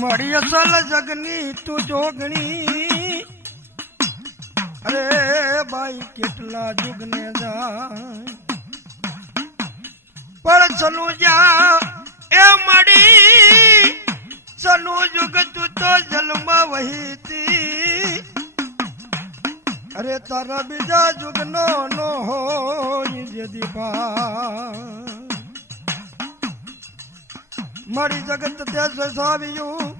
મળી અસલ જગની તું જોગણી. અરે ભાઈ કેટલા જુગને જાય. પણ ચલું જા એ મળી. ચલું જુગ તું તો જલમાં વહીતી. અરે તારા બીજા જુગનો નો હોય જે બા મારી જગત તે સાવ્યું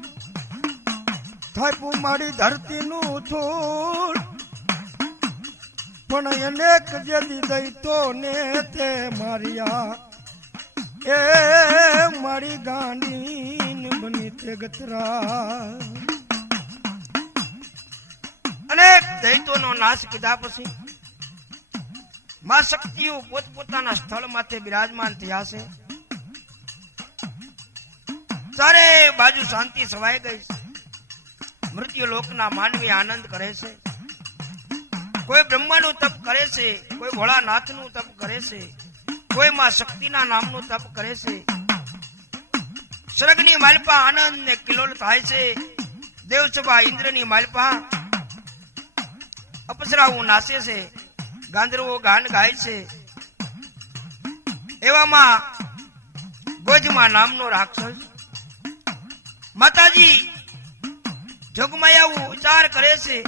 થાપ્યું મારી ધરતીનું થૂળ પણ એને જેદી દઈ તો ને તે મારિયા એ મારી ગાંડી બની તે ગતરા અનેક દૈતોનો નાશ કીધા પછી માં શક્તિઓ પોતપોતાના સ્થળ માથે બિરાજમાન થયા છે. ચારે બાજુ શાંતિ સવાઈ ગઈ છે. મૃત્યુ લોકના માનવી આનંદ કરે છે. કોઈ બ્રહ્માનું તપ કરે છે, કોઈ ભોળાનાથનું તપ કરે છે, કોઈ માં શક્તિના નામનું તપ કરે છે. સ્વર્ગની માલપા આનંદ ને કિલોલ થાય છે. દેવસભા ઇન્દ્રની માલપા અપસરાઓ નાશે છે, ગાંધર્વો ગાન ગાય છે. એવામાં ગોજમાં નામનો રાક્ષસ માતાજી, જોગમાયા વિચાર કરે છે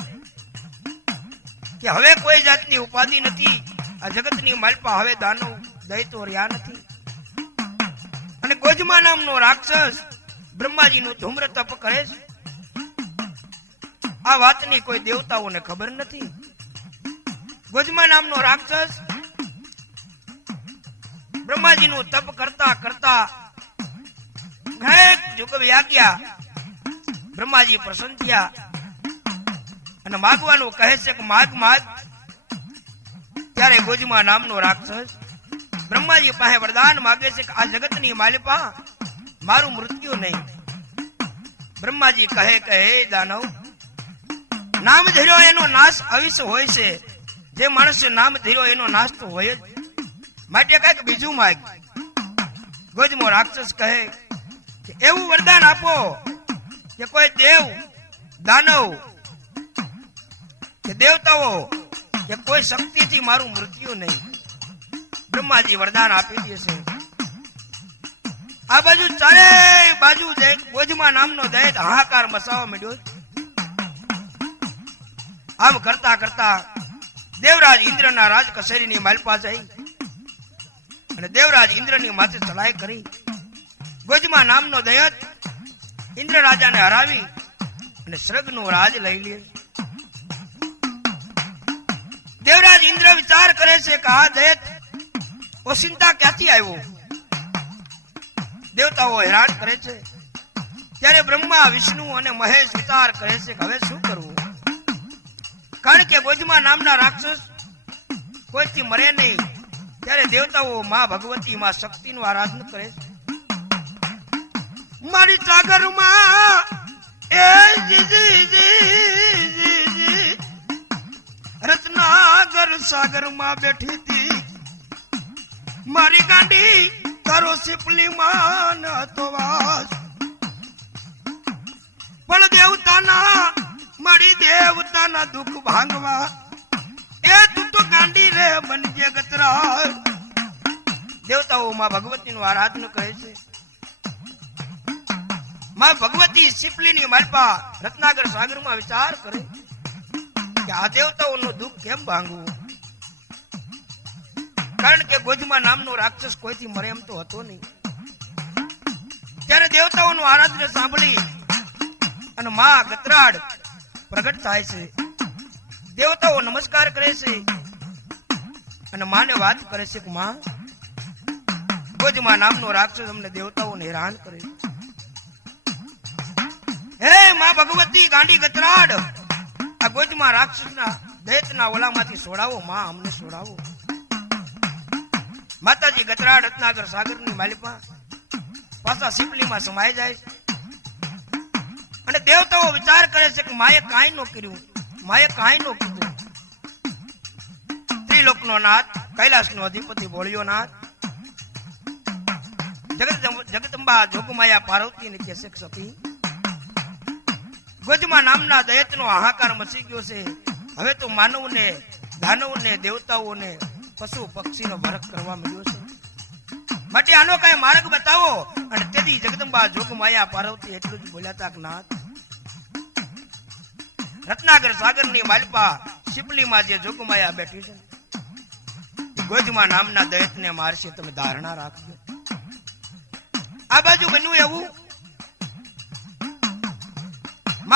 કે હવે કોઈ જાતની ઉપાધિ નથી. આ જગતની માલપા હવે દાનો દૈતો રહ્યા નથી. અને ગોજમા નામનો રાક્ષસ બ્રહ્માજીનું ધૂમ્ર તપ કરે છે. આ વાતની કોઈ દેવતાઓને ખબર નથી. ગોજમા નામનો રાક્ષસ બ્રહ્માજીનું તપ કરતા કરતા ઘણેક યુગ વ્યાગ્યા બ્રહ્માજી પ્રસન્ન થયા. અને માગવાનું કહે છે કે માગ માગ, ત્યારે ગોજમા નામનો રાક્ષસ. બ્રહ્માજી પાસે વરદાન માગે છે કે આ જગતની માલિપા મારું મૃત્યુ નહીં. બ્રહ્માજી કહે કે, હે દાનવ, નામ ધર્યો એનો નાશ અવિશ હોય છે. જે માણસે નામ ધર્યો એનો નાશ તો હોય જ. માટે કંઈક બીજું માગ. ગોજમો રાક્ષસ કહે એવું વરદાન આપો કે કોઈ દેવ દાનવ કે દેવતાઓ કે કોઈ શક્તિથી મારું મૃત્યુ નહીં. બ્રહ્માજી વરદાન આપી દેશે આ બાજુ ચારે બાજુ બોજમાં નામનો દૈત હાહાકાર મસાવા મળ્યો આમ કરતા કરતા દેવરાજ ઇન્દ્રના રાજ કસેરીની માલપા જઈ અને દેવરાજ ઇન્દ્રની માથે સલાહ કરી. ગોજમા નામનો દયત ઇન્દ્ર રાજાને હરાવી અને સ્વર્ગનો રાજ લઈ લે. દેવરાજ ઇન્દ્ર વિચાર કરે છે કે આ દયત ઓસિંતા ક્યાંથી આવ્યો? દેવતાઓ હેરાન કરે છે. ત્યારે બ્રહ્મા, વિષ્ણુ અને મહેશ વિચાર કરે છે કે હવે શું કરવું? કારણ કે ગોજમાં નામના રાક્ષસ કોઈથી મરે નહીં. ત્યારે દેવતાઓ માં ભગવતી માં શક્તિનું આરાધન કરે છે. મારી સાગરમાં. એ રત્નાગર સાગરમાં બેઠી હતી. મારી ગાંડી તારો સિપલી માં હતો વાસ પણ દેવતાના, મારી દેવતાના દુઃખ ભાંગવા. એ તું તો ગાંડી રે બનજે ગતરા દેવતાઓમાં ભગવતીનું આરાધન કહે છે. માં ભગવતી સિપલીની માલપા રત્નાગર સાગરમાં વિચાર કરે કે આ દેવતાઓનું દુઃખ કેમ ભાંગવું? કારણ કે ગોજમાં નામનો રાક્ષસ કોઈથી મરે એમ તો હતો નહીં. ત્યારે દેવતાઓનું આરાધના સાંભળી અને માં ગતરાડ પ્રગટ થાય છે. દેવતાઓ નમસ્કાર કરે છે અને માને વાત કરે છે કે, માં, ગોજમાં નામનો રાક્ષસ અમને દેવતાઓને હેરાન કરે છે. હે, માં ભગવતી, ગાંડી ગતરાડ. આ ગોજમાં રાક્ષસના દૈતના ઓલામાંથી છોડાવો, માં, અમને છોડાવો. માતાજી ગતરાડ રત્નાગર સાગરની માલિપા પાછા સિપલીમાં સમાઈ જાય. અને દેવતાઓ વિચાર કરે છે કે માએ કાંઈ નો કર્યું, માએ કાંઈ નો કીધું. ત્રિલોકનો નાથ કૈલાસનો અધિપતિ, ભોળિયો નાથ. જગત જગદંબા જોગમાયા પાર્વતીને છે કે સતી ગોજમાં નામના દૈતનો હાહાકાર મચી ગયો છે. હવે તો માનવને, દાનવને, દેવતાઓને પશુ પક્ષીનો ભરખ કરવા મળ્યો છે. માટે આનો કઈ માર્ગ બતાવો અને તેથી જગદંબા જોગમાયા પાર્વતી એટલું જ બોલ્યા કે નાથ, રત્નાગર સાગરની માલપા શિપલીમાં જે જોગમાયા બેઠી છે ગોજમાં નામના દૈતને મારશે, તમે ધારણા રાખજો. આ બાજુ બન્યું એવું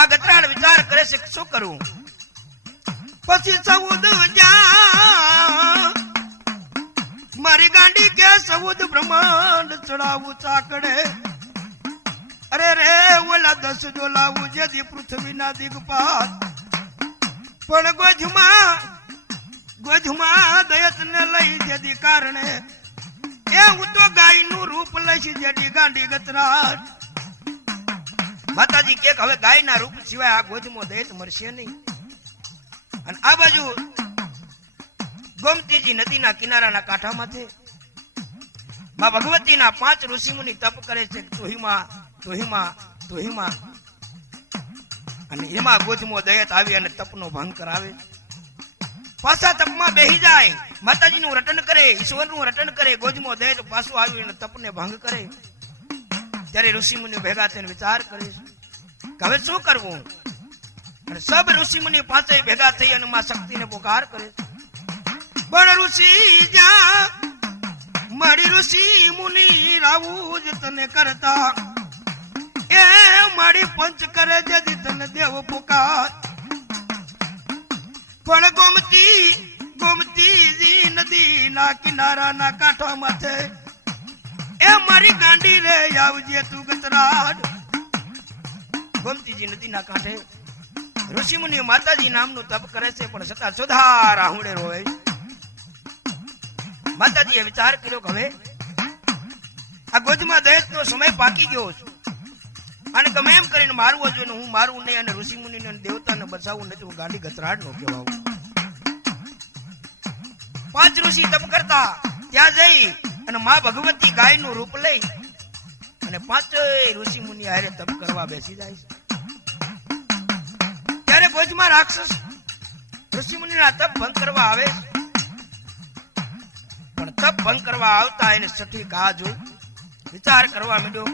માં ગતરાળ વિચાર કરે છે શું કરું? પછી સૌદ મારી ગાંડી કે સૌદ બ્રહ્માંડ ચડાવું ચાકડે. અરે રે, ઓલા દસ જો લાવું જેથી પૃથ્વીના દિગપાત પણ ગોજમાં ગોજમાં દયતને લઈ જેથી કારણે. એ હું તો ગાયનું રૂપ લઈશ જેથી ગાંડી ગતરાટ માતાજી કે હવે ગાયના રૂપ સિવાય આ ગોધમો દહેજ મળશે નહીં. અને આ બાજુ ગોમતીજી નદીના કિનારાના કાંઠામાંથી માં ભગવતીના પાંચ ઋષિમુનિ તપ કરે છે તુહીમાં તુહીમાં તુહીમાં અને એમાં ગોજમો દયત આવી અને તપનો ભંગ કરાવે. પાછા તપમાં બેહી જાય. માતાજીનું રટન કરે, ઈશ્વરનું રટન કરે ગોજમો દયત પાછું આવીને તપને ભંગ કરે. ત્યારે ઋષિમુનિ ભેગા થઈને વિચાર કરે છે કે હવે શું કરવું? અને સબ ઋષિમુનિ પાસે ભેગા થઈ અને માં શક્તિને પુકાર કરે બળ ઋષિ જા મારી ઋષિ મુનિ રાવું જ તને કરતા. એ મારી પંચ કરે જદી તને દેવ પુકાર. પણ ગોમતી ગોમતી નદી ના કિનારા ના કાંઠા માથે એ મારી ગાંડી રે આવજે તું ગતરાડ. ગોમતીજી નદીના કાંઠે ઋષિમુનિ માતાજી નામનું તપ કરે છે, પણ છતાં સુધાર આહુડે રોવે. માતાજીએ વિચાર કર્યો કે હવે આ ગોજમાં દહેજનો સમય પાકી ગયો છે. અને ગમે એમ કરીને મારવો જોઈએ હું મારું નહીં અને ઋષિમુનિ ને દેવતાને બચાવવું નથી હું ગાડી ગતરાડ નો કહેવાવું પાંચ ઋષિ તપ કરતા, ત્યાં જઈ અને માં ભગવતી ગાયનું રૂપ લઈ અને પાંચેય ઋષિ મુનિ હારે તપ કરવા બેસી જાય છે ત્યારે ભોજમાં રાક્ષસ ઋષિ મુનિના તપ ભંગ કરવા આવે પણ તપ ભંગ કરવા આવતા એને સઠી ઘા જોઈ વિચાર કરવા માંડ્યો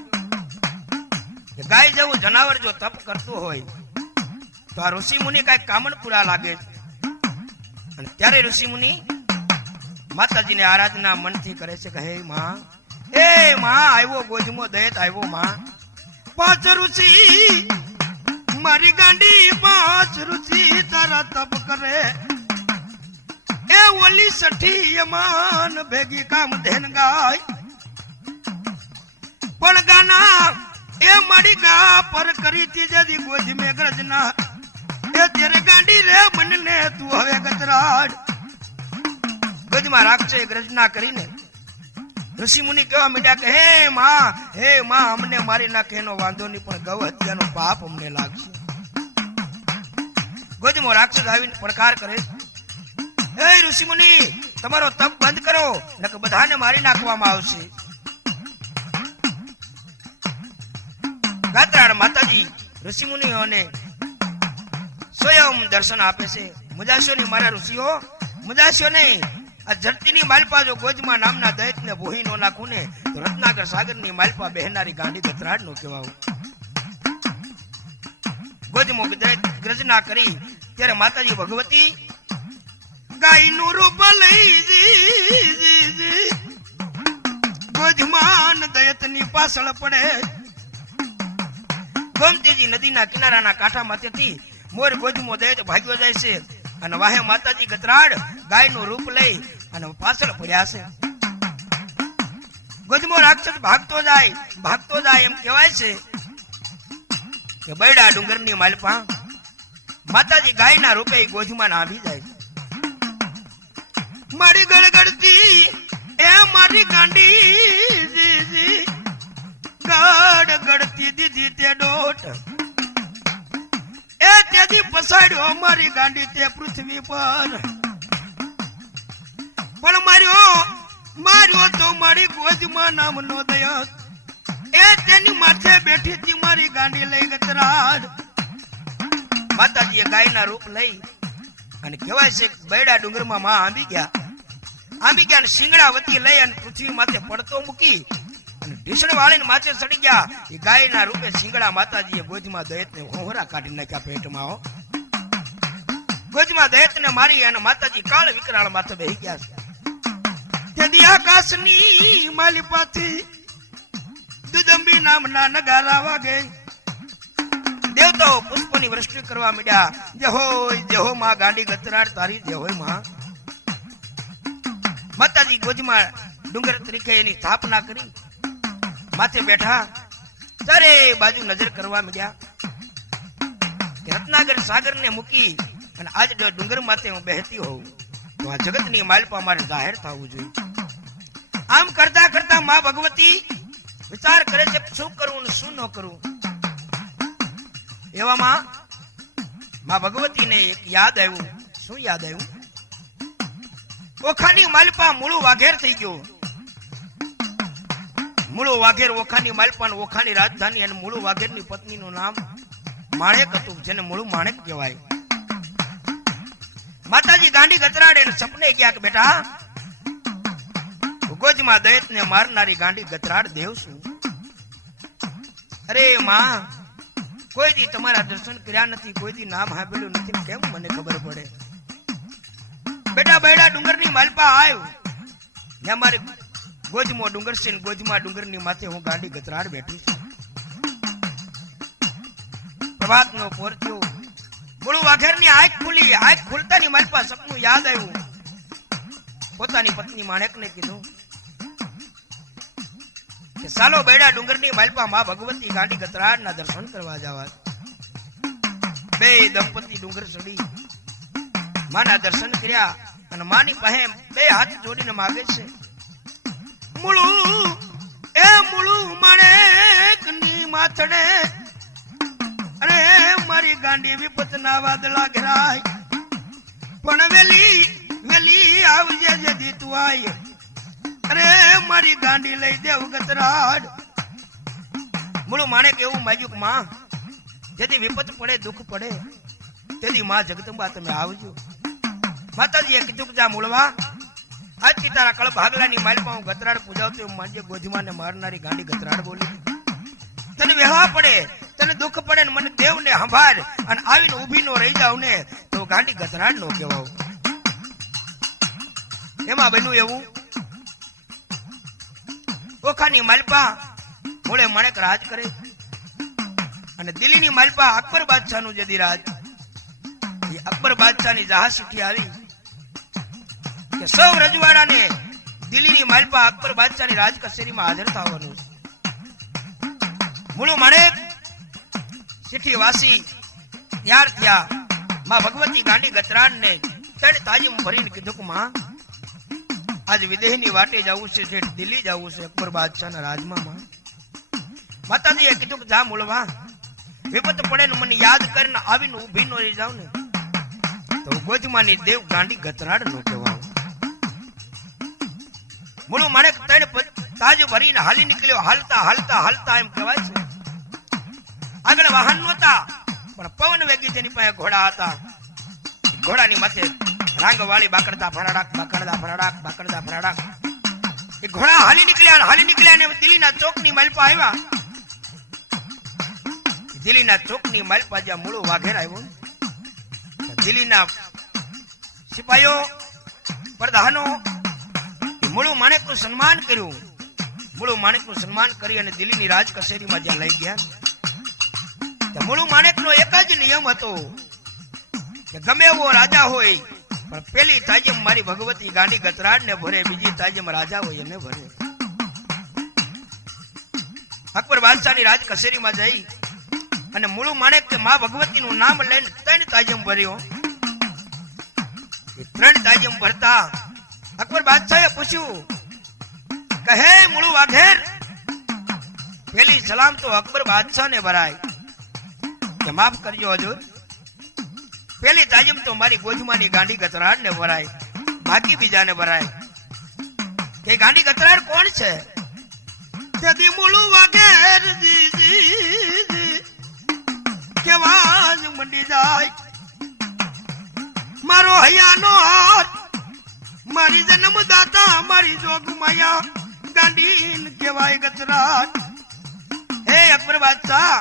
ગાય જેવું જનાવર જો તપ કરતું હોય તો આ ઋષિ મુનિ કઈ કામણ પૂરા લાગે. અને ત્યારે ઋષિ મુનિ માતાજીને આરાધના મનથી કરે છે કે, હે માં એ માં, આવ્યો ગોજમો દહેત આવ્યો માં. પાંચ ઋષિ, મારી ગાંડી પાંચ ઋષિ તારા તપ કરે. એ ઓલી સઠી યમાન ભેગી કામ ધેન ગાય. પણ ગાના, એ મારી ગા પર કરી તી જદી ગોજ મે ગ્રજના. એ તેરે ગાંડી રે મનને તું હવે ગજરાડ ગજમાં એક રચના કરીને. ઋષિ મુનિ કહેવા મીડ્યા કે, હે માં હે માં, અમને મારી નાખે, એનો વાંધો નહીં, પણ ગૌ હત્યાનો પાપ અમને લાગશે. ગજમો રાક્ષસ આવીને પડકાર કરે હે ઋષિ મુનિ, તમારો તપ બંધ કરો, નકર બધાને મારી નાખવામાં આવશે. ગાત્રાળ માતાજી ઋષિ મુનિઓને સ્વયં દર્શન આપે છે. મુજાશો ની મારા ઋષિઓ મુજાશો નહીં આ ધરતીની માલપા જો ગોજમાં નામના દૈતને ભોહી નો નાખું ને રત્નાકર સાગરની માલપા બહેનારી ગાંધી તો ત્રાડ નો કહેવાવું. ગોજમો દૈત ગ્રજના કરી, ત્યારે માતાજી ભગવતી, ગાયનું રૂપ લઈ. ગોજમાન દયતની પાછળ પડે. ગોમતીજી નદીના કિનારાના કાંઠામાંથી મોર ગોજમો દૈત ભાગ્યો જાય છે. અને વાહે માતાજી ગતરાડ ગાયનું રૂપ લઈ અને પાછળ પડ્યા છે ગજમો રાક્ષસ ભાગતો જાય ભાગતો જાય એમ કહેવાય છે કે બૈડા ડુંગરની માલપા માતાજી ગાયના રૂપે ગોજમાં આવી જાય મારી ગળગડતી એ મારી ગાંડી જી, જી. ગડ ગડતી દીધી તે ડોટ એ તેથી પસાડ્યો મારી ગાંડી તે પૃથ્વી પર. પણ માર્યો માર્યો તો મારી ગોજમાં નામનો દયસ એ તેની માથે બેઠી હતી મારી ગાંડી લઈ ગતરાજ માતાજીએ ગાયના રૂપ લઈ અને કહેવાય છે બૈડા ડુંગરમાં માં આંબી ગયા. આંબી ગયા અને શિંગડા વતી લઈ અને પૃથ્વી માથે પડતો મૂકી. અને ઢીસણ વાળીને માથે ચડી ગયા. એ ગાયના રૂપે શિંગડા માતાજીએ ગોજમાં દહેતને હોહરા કાઢી નાખ્યા પેટમાં, હો. ગોજમાં મારી અને માતાજી કાળ વિકરાળ માથે બેહી ગયા છે. તેથી આકાશની માલિપાથી દુદંબી નામના નગારા વાગે. દેવતાઓ પુષ્પની વૃષ્ટિ કરવા માંડ્યા. જે હોય, જે હો માં, ગાંડી ગતરાડ તારી જે હોયમાં. માતાજી ગોજમાં ડુંગર તરીકે એની સ્થાપના કરી. માથે બેઠા. ચારે બાજુ નજર કરવા મળ્યા રત્નાગર સાગરને મૂકી અને આજ ડુંગર માથે હું બેહતી હોઉં, તો આ જગતની માલપા મારે જાહેર થવું જોઈએ. આમ કરતા કરતા માં ભગવતી વિચાર કરે છે, શું કરવું ને શું ન કરવું એવામાં માં ભગવતીને એક યાદ આવ્યું. શું યાદ આવ્યું? ઓખાની માલપા મૂળું વાઘેર થઈ ગયો. મૂળું વાઘેર ઓખાની માલપા ઓખાની રાજધાની અને મૂળું વાઘેરની પત્નીનું નામ માણેક હતું, જેને મૂળું માણેક કહેવાય. માતાજી ગાંડી ગતરાડે સપને ગયા કે બેટા ગોજમાં દહેત ને મારનારી ગાંડી ગતરાડ દેવ છું. અરે માં, કોઈ દી તમારા દર્શન કર્યા નથી, કોઈ દી નામ હાંભેલું નથી કેમ મને ખબર પડે? બેટા બૈડા ડુંગરની માલપા આવ્યો ને અમારે ગોજમો ડુંગર છે ને ગોજમાં ડુંગરની માથે હું ગાંડી ગતરાડ બેઠી છું. પ્રભાતનો પોર થયો. મૂળું વાઘેરની આંખ ખુલી, આંખ ખુલતાની પાસે સપનું યાદ આવ્યું. પોતાની પત્ની માણેકને કીધું કે, સાલો બેડા ડુંગરની માલપા માં ભગવતી ગાંડી ગતરાડના દર્શન કરવા જવા. બે દંપતી ડુંગર ચડી માના દર્શન કર્યા અને માની પાસે બે હાથ જોડીને માગે છે. મુળું, એ મુળું માણેકની માથડે અરે, મારી ગાંડી વિપત ના વાદળા ઘેરાય પણ વેલી વેલી આવજે જદી તું આય. અરે, મારી ગાંડી લઈ દેવ ગતરાડ. મૂળું માણેક એવું માગ્યું માં, જેથી વિપત પડે, દુઃખ પડે તેથી માં જગદંબા, તમે આવજો. માતાજીએ કીધું કે, જા મૂળવા. આજથી તારા કળ ભાગલાની માલમાં હું ગતરાડ પૂજાવતી હું માનજે ગોધમાને મારનારી ગાંડી ગતરાડ બોલી. તને વેહવા પડે, તને દુઃખ પડે ને મને દેવને સંભાળ અને આવીને ઊભી નો રહી જાવ ને તો ગાંડી ગતરાડ નો કહેવાવ એમાં બન્યું એવું? ઓખાની માલપા મોળે મણેક રાજ કરે અને દિલ્હીની માલપા અકબર બાદશાહનું જદી રાજ અકબર બાદશાહની જહાજ સીઠી આવી. કે સૌ રજવાડાને દિલ્હીની માલપા અકબર બાદશાહની રાજ કચેરીમાં હાજર થવાનું છે. મૂળું માણેક ચીઠી વાસી ત્યાર થયા. માં ભગવતી ગાંડી ગતરાનને ત્રણ તાજીમ ભરીને કીધું માં, આજ વિદેહની વાટે જવું છે ઠેઠ દિલ્હી જવું છે, અકબર બાદશાહના રાજમાં, માં. માતાજીએ કીધું કે, જા મૂળવા, વિપત પડે ને મને યાદ કરીને આવીને ઊભી નો રહી જાવ ને. તો ગોજમાની દેવ ગાંડી ગતરાડ નો કહેવાય. મૂળું માણે ત્રણ તાજ ભરીને હાલી નીકળ્યો. હાલતા હાલતા હાલતા એમ કહેવાય છે. આગળ વાહન નહોતા, પણ પવન વેગી તેની પાસે ઘોડા હતા. ઘોડાની માથે રાંગ વાળી બાકડતા ફરાડાક બાકડતા ફરાડાક બાકડતા ફરાડાક. એ ઘોડા હાલી નીકળ્યા હાલી નીકળ્યા ને દિલ્હીના ચોકની માલપા આવ્યા. દિલ્હીના ચોકની માલપા જ્યાં મૂળું વાઘેર આવ્યો. દિલ્હીના સિપાહીઓ પ્રધાનો મૂળું માણેકનું સન્માન કર્યું? મૂળું માણેકનું સન્માન કરી અને દિલ્હીની રાજ કચેરીમાં જ્યાં લઈ ગયા? મૂળું માણેકનો એક જ નિયમ હતો કે ગમે એવો રાજા હોય, પણ પેલી તાજીમ મારી ભગવતી ગાંડી ગતરાડ ને ભરે, બીજી તાજીમ રાજા હોય એને ભરે. અકબર બાદશાહની રાજ કચેરીમાં જઈ અને મૂળું માણેક મા ભગવતીનું નામ લઈને ત્રણ તાજીમ ભર્યો. ત્રણ તાજીમ ભરતા અકબર બાદશાહે પૂછ્યું, કહે મૂળું વાઘેર, પેલી સલામ તો અકબર બાદશાહને ભરાય. કે માફ કરજો હજુર, પેલી તાજીમ તો મારી ગોજમાની ગાંડી ગતરાડ ને ભરાય, બાકી બીજાને ભરાય. કે ગાંડી ગતરાડ કોણ છે? તેથી મૂળું વાઘેર કેવા મંડી જાય. મારો હૈયાનો હાથ મારી જન્મદાતા મારી જોગમાયા ગાંડીન કહેવાય ગજરાટ હે અકબર બાદશાહ,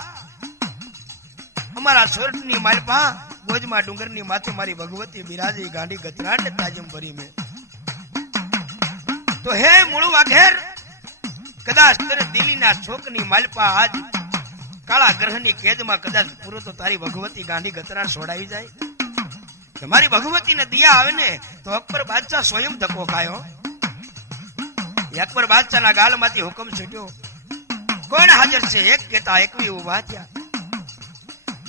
અમારા સોરઠની માલપા ગોજમાં ડુંગરની માથે મારી ભગવતી બિરાજી ગાંડી ગજરાટ તાજમ ભરી મેં. તો હે મૂળ વાઘેર, કદાચ તને દિલ્હીના છોકની માલપા આજ કાળા ગ્રહની કેદમાં કદાચ પૂરો તો તારી ભગવતી ગાંધી ગતરા છોડાવી જાય? કે ભગવતી ને દિયા આવે ને, તો અકબર બાદશાહ સ્વયં ધક્કો ખાયો. અકબર બાદશાહ ના ગાલમાંથી હુકમ છૂટ્યો. કોણ હાજર છે? એક કેતા એકવી ઊભા થયા.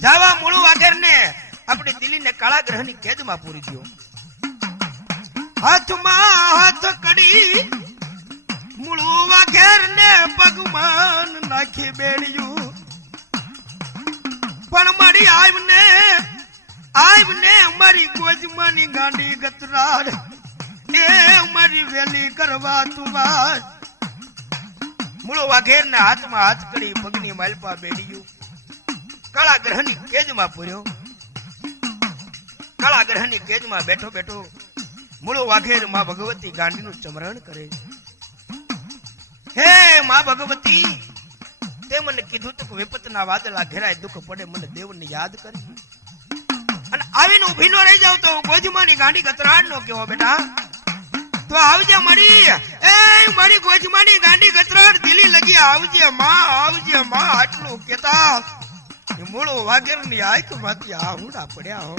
જાવા મૂળું વાઘેરને આપણી દિલ્હીને કાળા ગ્રહની કેદમાં પૂરી ગયો. હાથમાં હાથ કડી મૂળું વાઘેર ને પગમાન નાખી બેડ્યું પણ મારી આવીને આવીને મારી ગોજમાની ગાંડી ગતરાડ. એ મારી વેલી કરવા તું મૂળો વાઘેર વાઘેરના હાથમાં હાથ કરી પગની માલપા બેડ્યું. કાળા ગ્રહની કેજમાં પૂર્યો. કાળા ગ્રહની કેજમાં બેઠો બેઠો મૂળો વાઘેરમાં ભગવતી ગાંડીનું ચમરણ કરે. હે માં ભગવતી, તે મને કીધું તું વિપતના વાદળા ઘેરાય દુઃખ પડે, મને દેવને યાદ કરી. અને આવીને નો રહી જાવ તો ગોજમાની ગાંડી ગતરાડ નો કેવો બેટા. તો આવજે મારી. એ મારી ગોજમાની ગાંડી ગતરાડ દિલી લગી આવજે માં આવજે માં, આટલું કેતા મૂળો વાગેરની આંખમાંથી આહુડા પડ્યા હો.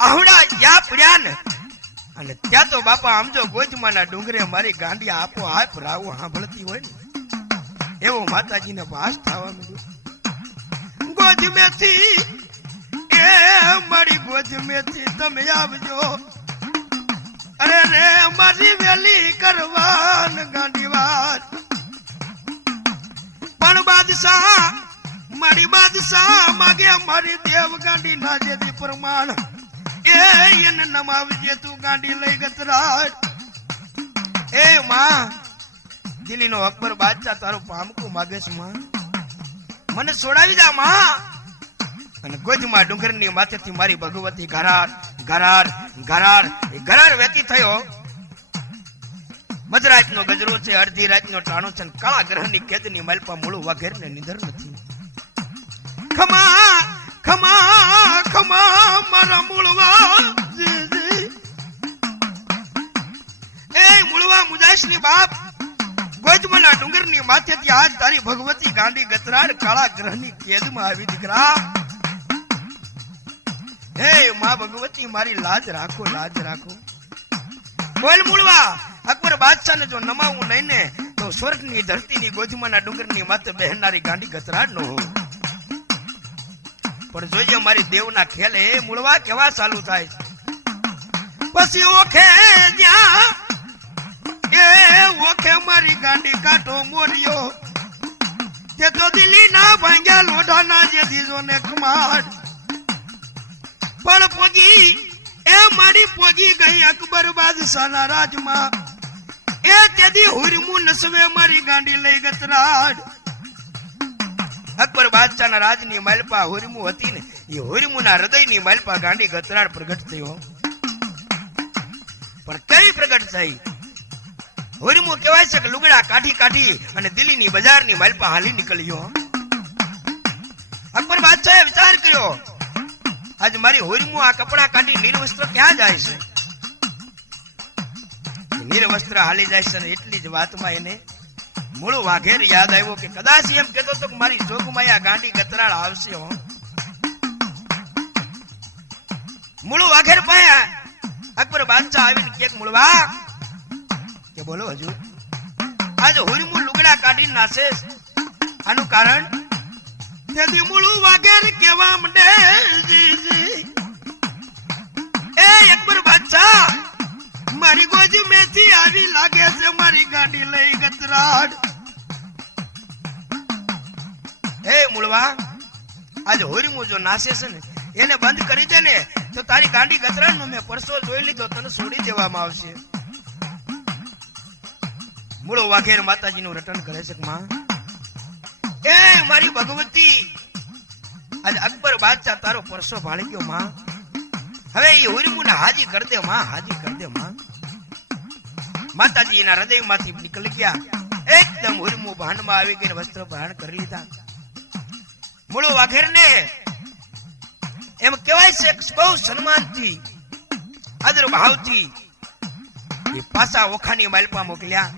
આહુડા યા પડ્યા ને, અને ત્યાં તો બાપા આમ જો ગોજમાના ડુંગરે મારી ગાંડી આપો આપ રાવો સાંભળતી હોય ને. એવો માતાજીને ભાસ થવા માંડ્યો. ગોજ મેથી એ મારી ગોજ મેથી તમે આવજો. અરે રે, મારી વેલી કરવાન ગાંડી વાત. પણ બાદશાહ, મારી બાદશાહ માગે મારી દેવ ગાંડી ના જેથી પ્રમાણ. એ એને નમાવજે તું ગાંડી લઈ ગતરાટ એ માં દિલ્હીનો અકબર બાદશાહ તારું પામકું માગે માં. મને છોડાવી જા માં. અને ગોજમાં ડુંગરની માથેથી મારી ભગવતી ઘરાર ઘરાર ઘરાર ઘરાર વેતી થયો. મધરાતનો ગજરો છે, અડધી રાતનો ટાણો છે કાળા ગ્રહની કેદની માલપા મૂળું વાઘેરને નિધર નથી. ખમા ખમા ખમા, મારા મૂળવા. એ મૂળવા મુજાશની બાપ. ગોજમના ડુંગરની માથેથી આજ તારી ભગવતી ગાંડી ગતરાડ કાળા ગ્રહની કેદમાં આવી દીકરા. હે માં ભગવતી, મારી લાજ રાખો લાજ રાખો. બોલ મૂળવા, અકબર બાદશાહને જો નમાવું નહીં ને તો સ્વર્ગની ધરતીની ગોધમાના ડુંગરની માથે બેહનારી ગાંડી ગતરાડ નો હો પણ જોઈએ મારી દેવના ખેલ એ મૂળવા કેવા ચાલુ થાય પછી ઓખે જ્યાં એ ઓખે મારી ગાંડી કાઢો મોર્યો. તે તો દિલ્હી ના ભાંગ્યા લોઢાના જે દીધો ને કમાડ પણ પોગી, એ મારી પોગી ગઈ અકબર બાદશાહના રાજમાં. એ તેદી હુરમુ નસવે મારી ગાંડી લઈ ગતરાડ. અકબર બાદશાહના રાજની માલપા હુરમુ હતી ને, એ હુરમુના હૃદયની માલપા ગાંડી ગતરાડ પ્રગટ થયો. પણ કઈ પ્રગટ થઈ હુરમુ કહેવાય છે કે લુગડા કાઢી કાઢી અને દિલ્હીની બજારની માલપા હાલી નીકળ્યો. અકબર બાદશાહે વિચાર કર્યો, આજ મારી હોરીમું આ કપડા કાઢી નિર્વસ્ત્ર ક્યાં જાય છે? નિર્વસ્ત્ર હાલી જાય છે એટલી જ વાતમાં એને મૂળ વાઘેર યાદ આવ્યો કે કદાચ એમ કહેતો તો મારી જોગમાં આ ગાંડી ગતરાળ આવશે, હો. મૂળ વાઘેર પાયા અકબર બાદશાહ આવીને કે મૂળવા કે બોલો હજુ? આજ હોરીમું લુગડા કાઢી નાશે આનું કારણ? તેથી મૂળું વાગેર કેવા મંડે એ અકબર બાદશાહ, મારી ગોજી મેથી આવી લાગે છે મારી ગાડી લઈ ગતરાડ. એ મૂળવા, આજે હોરીમું જો નાસે છે ને, એને બંધ કરી દે ને, તો તારી ગાંડી ગતરાડ નો મેં પરસો જોઈ લીધો, તને છોડી દેવામાં આવશે. મૂળો વાઘેર માતાજીનું રટન કરે છે માં? એ મારી ભગવતી! આજે અકબર બાદશાહ તારો પરસો ભાળી ગયો, માં. હવે એ હુરમુને હાજી કરી દે, માં, હાજી કરી દે, માં. માતાજી એના હૃદયમાંથી નીકળી ગયા. એકદમ હુરમુ ભાનમાં આવી ગઈને વસ્ત્ર ધારણ કરી લીધા. મૂળો વાઘેરને એમ કહેવાય છે બહુ સન્માનથી આદર ભાવથી પાછા ઓખાની માલપા મોકલ્યા.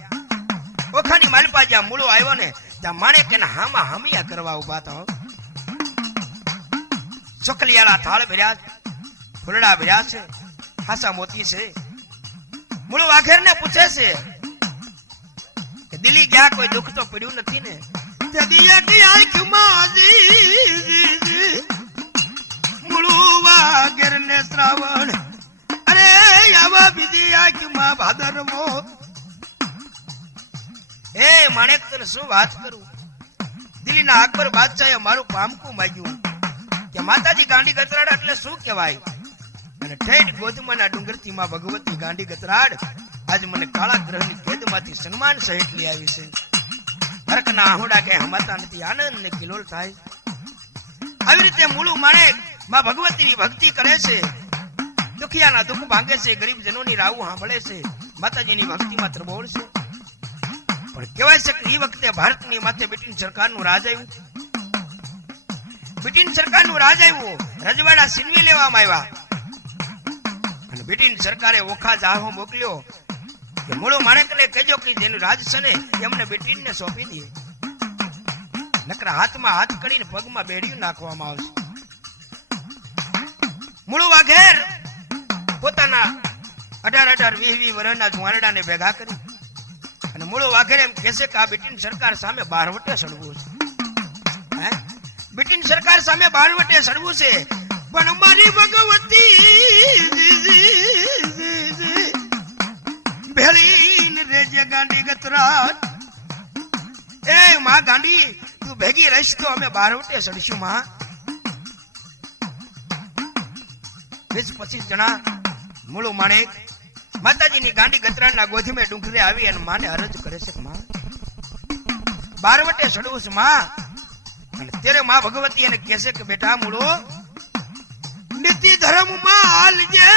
ઓખાની માલપા જ્યાં મૂળો આવ્યો ને, ત્યાં માણેક એના હામાં હામિયા કરવા ઊભા તો. ચોકલિયાળા થાળ ભર્યા ફૂલડા ભર્યા છે, હાસા મોતી છે. મૂળ વાઘેર ને પૂછે છે કે દિલ્હી ગયા કોઈ દુઃખ તો પડ્યું નથી ને? મૂળું વાઘેર ને શ્રાવણ, અરે આવા બીજી આંખમાં ભાદરમો એ માણેક, તને શું વાત કરું? દિલ્હીના અકબર બાદશાહે મારું પામકું માગ્યું. કે માતાજી ગાંડી ગતરાડ એટલે શું કહેવાય? અને ઠેઠ ગોધમાના ડુંગરથી માં ભગવતી ગાંડી ગતરાડ આજ મને કાળા ગ્રહની કેદમાંથી સન્માન સહિત લઈ આવી છે. હરકના આહુડા કે હમાતા નથી, આનંદ ને કિલોલ થાય. આવી રીતે મૂળું માણેકમાં ભગવતીની ભક્તિ કરે છે. દુખિયાના દુઃખ ભાંગે છે ગરીબ જનોની રાવું સાંભળે છે. માતાજીની ભક્તિમાં ત્રબોળ છે. પણ કહેવાય છે કે એ વખતે ભારતની માથે બ્રિટિશ સરકારનું રાજ આવ્યું. બ્રિટિશ સરકારનું રાજ આવ્યું, રજવાડા છીનવી લેવામાં આવ્યા. અને બ્રિટિશ સરકારે ઓખા જાહો મોકલ્યો કે મૂળો માણેકને કહેજો કે જેનું રાજ છે ને એ બ્રિટિશને સોંપી દે. નકરા હાથમાં હાથ કરીને પગમાં બેડ્યું નાખવામાં આવશે. મૂળો વાઘેર પોતાના અઢાર અઢાર વીસ વીસ વર્ષના જુવાનડાને ભેગા કરી. મૂળો વાઘેર એમ કહેશે કે આ બ્રિટિશ સરકાર સામે બારવટે સડવું છે. હે? સરકાર સામે બારવટે સડવું છે. પણ અમારી ભગવતી ભેળીને રેજે ગાંડી ગતરાત. એ માં ગાંડી, તું ભેગી રહીશ તો અમે બારવટે સડશું માં. વીસ પચીસ જણા મૂળો માણેક માતાજીની ગાંડી ગતરાના ગોધીમે ડુંગરે આવી અને માને અરજ કરે છે માં, બારવટે સડવું છે માં. અને ત્યારે માં ભગવતી એને કહે કે બેટા મૂળો નીતિ ધર્મમાં હાલજે.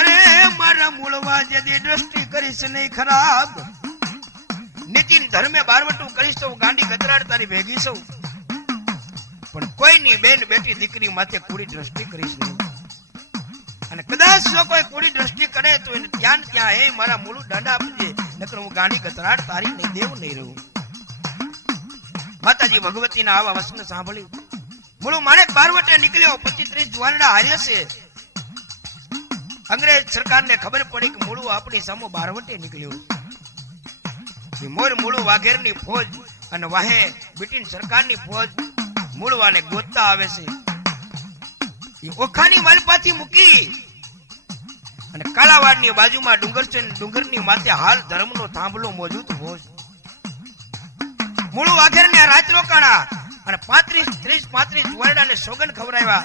અરે મારા મૂળવા જે દ્રષ્ટિ કરીશ નહીં ખરાબ. નીતિ ધર્મે બારવટું કરીશ તો ગાંડી ગતરાડ તારી ભેગી સૌ પણ કોઈની બેન બેટી દીકરી માથે કુડી દ્રષ્ટિ કરીશ નહીં. કદાચ જો કોઈ કોડી દ્રષ્ટિ કરે તો એને ધ્યાન ત્યાં હે, મારા મૂળ દાંડા આપજે. નકર હું ગાંડી ગતરાટ તારી નહીં, દેવું નહીં રહું. માતાજી ભગવતીના આવા વચન સાંભળી મૂળું માણેક બારવટે નીકળ્યો પચીસ ત્રીસ જુવાનડા હાર્યા છે. અંગ્રેજ સરકારને ખબર પડી કે મૂળું આપણી સામો બારવટે નીકળ્યું. મોર મૂળું વાઘેરની ફોજ અને વાહે બ્રિટિશ સરકારની ફોજ મૂળવાને ગોતતા આવે છે. ઓખાની માલપાથી મૂકી. અને કાલાવાડની બાજુમાં ડુંગર ડુંગરની માથે હાલ ધર્મનો થાંભલો મોજૂદ હોય મૂળ વાઘેરને રાત અને પાંત્રીસ, ત્રીસ, પાંત્રીસ વરડાને સોગન ખવડાવ્યા.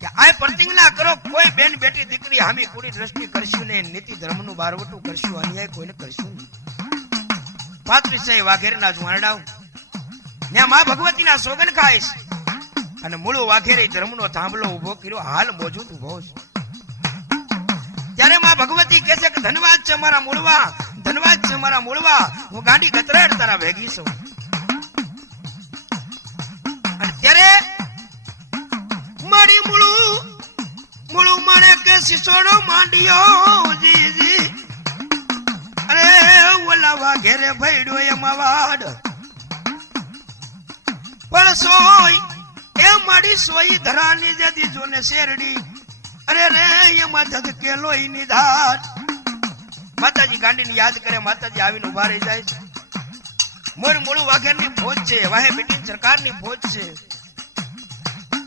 કે આ પ્રતિજ્ઞા કરો, કોઈ બેન બેટી દીકરી હામી કુડી દ્રષ્ટિ કરશું ને નીતિ ધર્મનું બારવટું કરશું, અન્યાય કોઈને કરશું નહીં. પાંત્રીસ વાઘેરના જુવારડાઓ ત્યાં માં ભગવતીના સોગન ખાઈશ. અને મૂળ વાઘેરે ધર્મનો થાંભલો ઊભો કર્યો, હાલ મોજૂદ ઊભો છે. ત્યારે માં ભગવતી કહે કે ધનવાદ છે મારા મૂળવા, ધનવાદ છે મારા મૂળવા. હું ગાંડી ગતરાડ તારા ભેગી છું. અને મારી મૂળું મૂળું મારે કે શિશોડો માંડ્યો, જી જી. અરે, ઓલાવા ઘેરે ભૈડો એમાં વાડ પણ સોય, એ મારી સોઈ ધરાની જે દીધો ને શેરડી. અરે રે એમાં ધધકે લોહીની ધાર માતાજી ગાંડીને યાદ કરે, માતાજી આવીને ઊભા રહી જાય. છે મોર મોળું વાઘેરની ફોજ છે, વાહે બ્રિટિશ સરકારની ફોજ છે.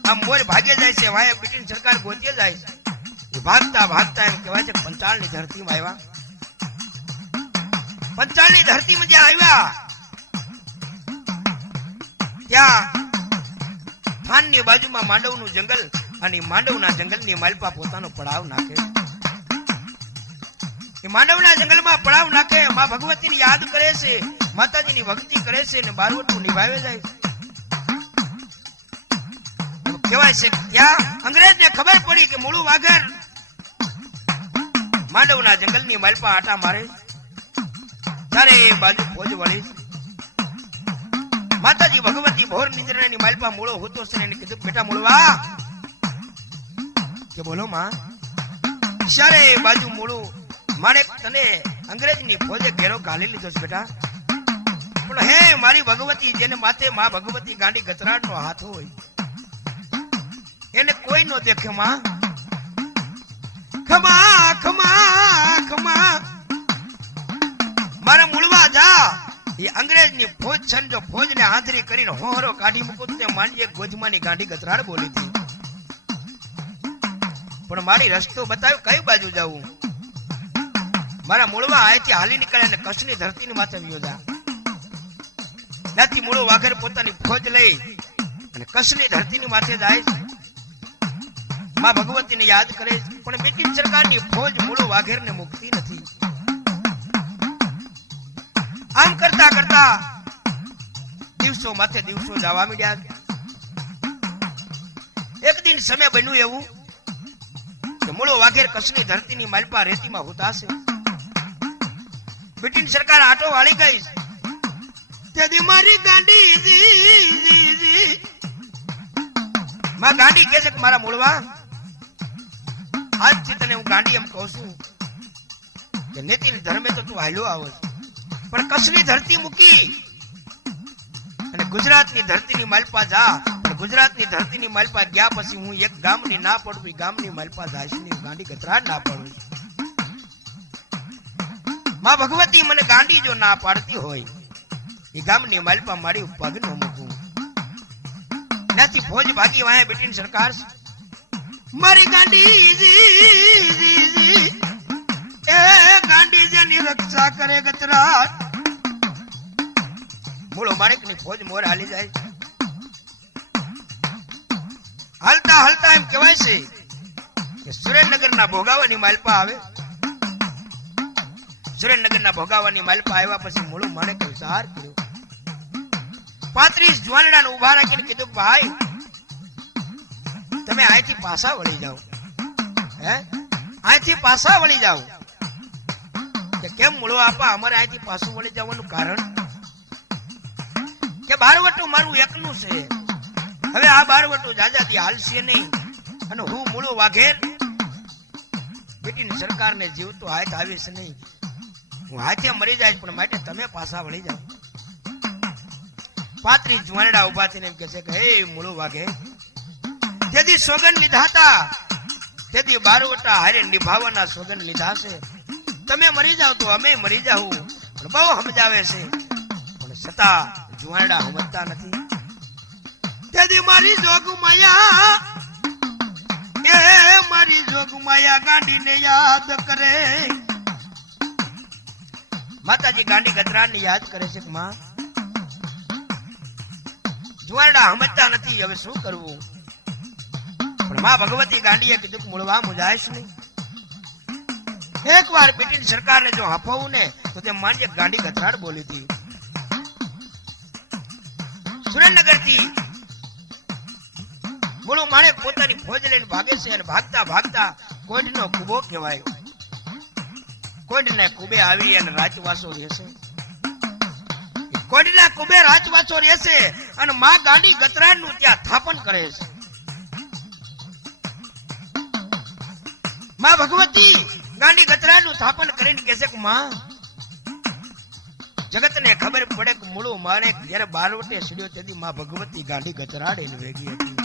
આમ મોર ભાગે જાય છે, વાહે બ્રિટિશ સરકાર ગોતીએ જાય છે. એ ભાગતા ભાગતા એમ કહેવાય છે પંચાળની ધરતીમાં આવ્યા. પંચાળની ધરતીમાં જ્યાં આવ્યા, ત્યાં થાનની બાજુમાં માંડવનું જંગલ અને માંડવના જંગલની માલપા પોતાનો પડાવ નાખે. એ માંડવના જંગલમાં પડાવ નાખે. માં ભગવતીની યાદ કરે છે. માતાજીની ભક્તિ કરે છે અને બારવટું નિભાવે જાય કહેવાય છે ત્યાં અંગ્રેજને ખબર પડી કે મૂળું વાઘર માંડવના જંગલની માલપા આટા મારે. ચારે બાજુ ફોજ વળી માતાજી ભગવતી ભોર નિંદ્રાની માલપા મૂળો હોતો છે એને કીધું બેટા મૂળવા કે બોલો માં ચારે બાજુ મૂળું મારે તને અંગ્રેજની ફોજે ઘેરો ગાલી લીધો છે બેટા. પણ હે મારી ભગવતી, જેને માથે માં ભગવતી ગાંડી ગતરાટ નો હાથ હોય, એને કોઈ નો દેખે માં. ખમા ખમા ખમા. મારા મૂળવા જા. એ અંગ્રેજની ફોજ છે જો ફોજને હાજરી કરીને હોહરો કાઢી મૂકું તે માંડીએ ગોજમાની ગાંડી ગતરાડ બોલી હતી. પણ મારી રસ્તો બતાવ્યો, કઈ બાજુ જવું? મારા મૂળમાં અહીંથી હાલી નીકળે અને કચ્છની ધરતીની માથે યોજા ત્યાંથી મૂળો વાઘર પોતાની ફોજ લઈ અને કચ્છની ધરતીની માથે જાય માં ભગવતીને યાદ કરે. પણ બ્રિટિશ સરકારની ફોજ મૂળો વાઘેરને મુક્તિ નથી. આમ કરતા કરતા દિવસો માથે દિવસો જવા મીડ્યા એક દિન સમય બન્યું એવું કે મૂળો વાઘેર કચ્છની ધરતીની માલપા રેતીમાં હુતાશે બ્રિટિશ સરકાર આટો વાળી ગઈ છે. તેથી મારી ગાંડી. માં ગાંડી કે છે કે મારા મૂળવા આજથી તને હું ગાંડી એમ કહું છું કે નીતિ ધર્મે તો તું હાલ્યો આવો. પણ કચ્છની ધરતી મૂકી અને ગુજરાતની ધરતીની માલપા જા ગુજરાતની ધરતીની માલપા ગયા પછી હું એક ગામની ના પડવી ગામની માલપા જાશ ગાંડી કતરા ના પડવી માં ભગવતી મને ગાંડી જો ના પાડતી હોય એ ગામની માલપા મારી પગ ન મૂકું. ત્યાંથી ફોજ ભાગી વાયા બેટીની સરકાર મારી ગાંડી. એ ગાંડી જેની રક્ષા કરે ગતરા મૂળો માણેકની ફોજ મોર હાલી જાય? હાલતા હલતા એમ કહેવાય છે કે સુરેન્દ્રનગરના ભોગાવાની માલપા આવે. સુરેન્દ્રનગરના ભોગાવાની માલપા આવ્યા પછી મૂળું માણેક વિચાર કર્યો. પાંત્રીસ જુવાનડાને ઊભા રાખીને કીધું ભાઈ, તમે અહીંથી પાછા વળી જાઓ. હે? અહીંથી પાછા વળી જાઓ. કે કેમ મૂળો આપા? અમારે અહીંથી પાછું વળી જવાનું કારણ? કે બારવટું મારું એકનું છે. હવે આ બારવટું જાજાથી હાલશે નહીં. અને હું મૂળો વાઘેર, બેટીની સરકારને જીવતો હાથ આવીશ નહીં. હું હાથે મરી જાય પણ માટે તમે પાછા વળી જાઓ. પાત્રી જુવાનડા ઊભા થઈને એમ કે છે કે, હે મૂળો વાઘે તેથી સોગન લીધા હતા. તેથી બારવટા હારે નિભાવવાના સોગન લીધા છે. તમે મરી જાવ તો અમે મરી જાવ પણ બહુ સમજાવે છે. પણ છતાં જુવાનડા સમજતા નથી. તેથી મારી જોગ માયા, એ મારી જોગ માયા ગાંડીને યાદ કરે. માતાજી ગાંડી ગજરાને યાદ કરે છે માં? જુવાડા સમજતા નથી, હવે શું કરવું? પણ માં ભગવતી ગાંડીએ કીધું કે મૂળવા મુજાઈશ નહીં. એક વાર બ્રિટિશ સરકારને જો હફવું ને, તો તે માન્ય ગાંડી ગથરાડ બોલી હતી. સુરેન્દ્રનગરથી મૂળું માણે પોતાની ફોજ લઈને ભાગે છે અને ભાગતા ભાગતા કોઈનો કુબો કહેવાય. કોઈના કુબે આવી અને રાજવાસો રહેશે. કોઢના કુબે રાજવાસો રહેશે અને માં ગાંડી ગતરાડનું ત્યાં થાપન કરે છે. માં ભગવતી ગાંડી ગતરાડનું સ્થાપન કરીને કહે કે માં, જગતને ખબર પડે કે મૂળું મારે જયારે બારવટે સીડ્યો, તેથી માં ભગવતી ગાંડી ગતરાડે વેગી હતી.